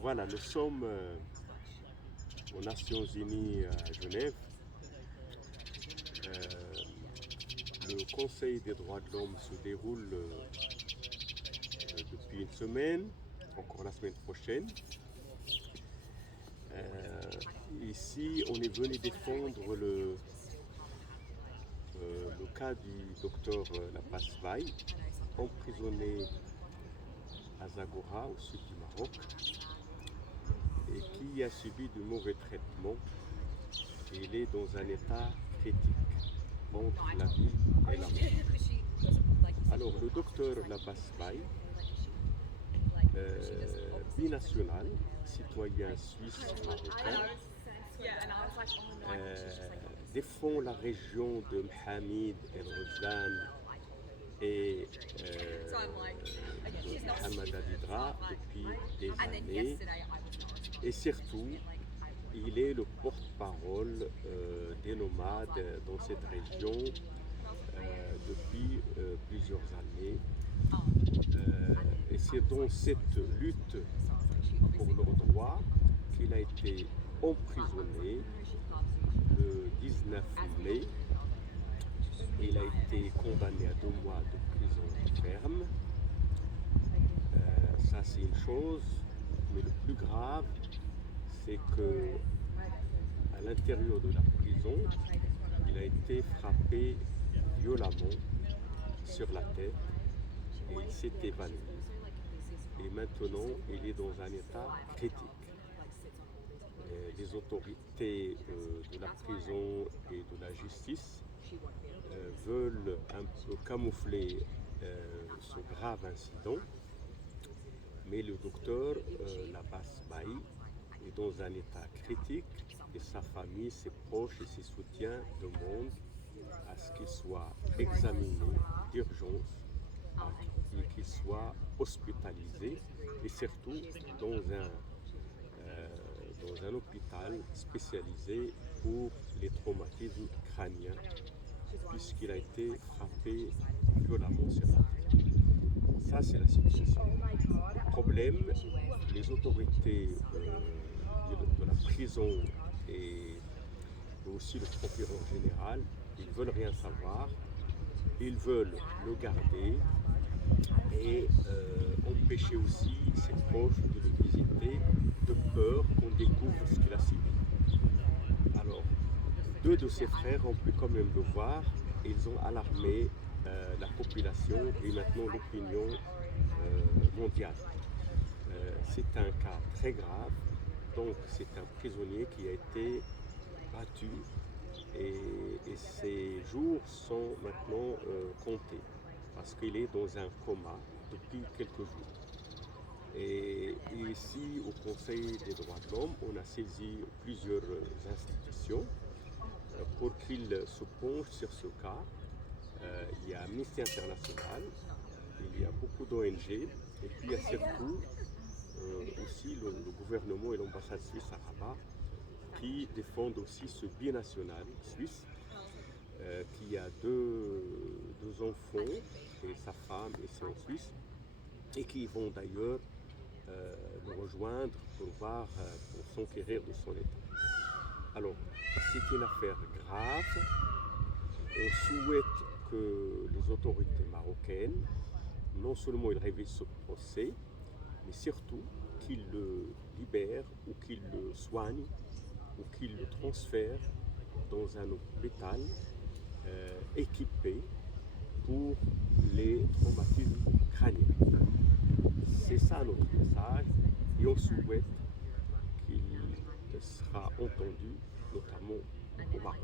Voilà, nous sommes aux Nations Unies à Genève. Le Conseil des droits de l'homme se déroule depuis une semaine, encore la semaine prochaine. Ici, on est venu défendre le cas du docteur Labass Baye, emprisonné à Zagora, au sud du Maroc, et qui a subi de mauvais traitements. Il est dans un état critique entre la vie et la mort. Alors, le docteur Labass Baye, binational, citoyen suisse-marocain, défend la région de Mohammed El Rojlan et de Hamada Didra depuis des années, et surtout il est le porte-parole des nomades dans cette région depuis plusieurs années. Et c'est dans cette lutte pour leurs droits qu'il a été emprisonné le 19 mai. Il a été condamné à 2 mois de prison ferme. Ça c'est une chose, mais le plus grave, c'est que à l'intérieur de la prison, il a été frappé violemment sur la tête et il s'est évanoui. Et maintenant, il est dans un état critique. Les autorités de la prison et de la justice veulent un peu camoufler ce grave incident, mais le docteur Labass Baye est dans un état critique et sa famille, ses proches et ses soutiens demandent à ce qu'il soit examiné d'urgence et qu'il soit hospitalisé, et surtout dans un hôpital spécialisé pour les traumatismes crâniens, puisqu'il a été frappé violemment sur la tête. Ça, c'est la situation. Le problème, les autorités de la prison et aussi le procureur général, ils ne veulent rien savoir. Ils veulent le garder et empêcher aussi ses proches de le visiter, de peur qu'on découvre ce qu'il a subi. Alors, 2 de ses frères ont pu quand même le voir. Ils ont alarmé la population et maintenant l'opinion mondiale. C'est un cas très grave. Donc c'est un prisonnier qui a été battu et ses jours sont maintenant comptés parce qu'il est dans un coma depuis quelques jours. Et ici, au Conseil des droits de l'homme, on a saisi plusieurs institutions pour qu'ils se penchent sur ce cas. Il y a Amnesty International, il y a beaucoup d'ONG, et puis il y a surtout aussi le gouvernement et l'ambassade suisse à Rabat qui défendent aussi ce binational suisse qui a deux enfants, et sa femme et c'est en Suisse, et qui vont d'ailleurs le rejoindre pour voir, pour s'enquérir de son état. Alors, c'est une affaire grave. On souhaite que les autorités marocaines, non seulement ils révisent ce procès, mais surtout qu'ils le libèrent ou qu'ils le soignent ou qu'ils le transfèrent dans un hôpital équipé pour les traumatismes crâniens. C'est ça notre message et on souhaite qu'il sera entendu, notamment au Maroc.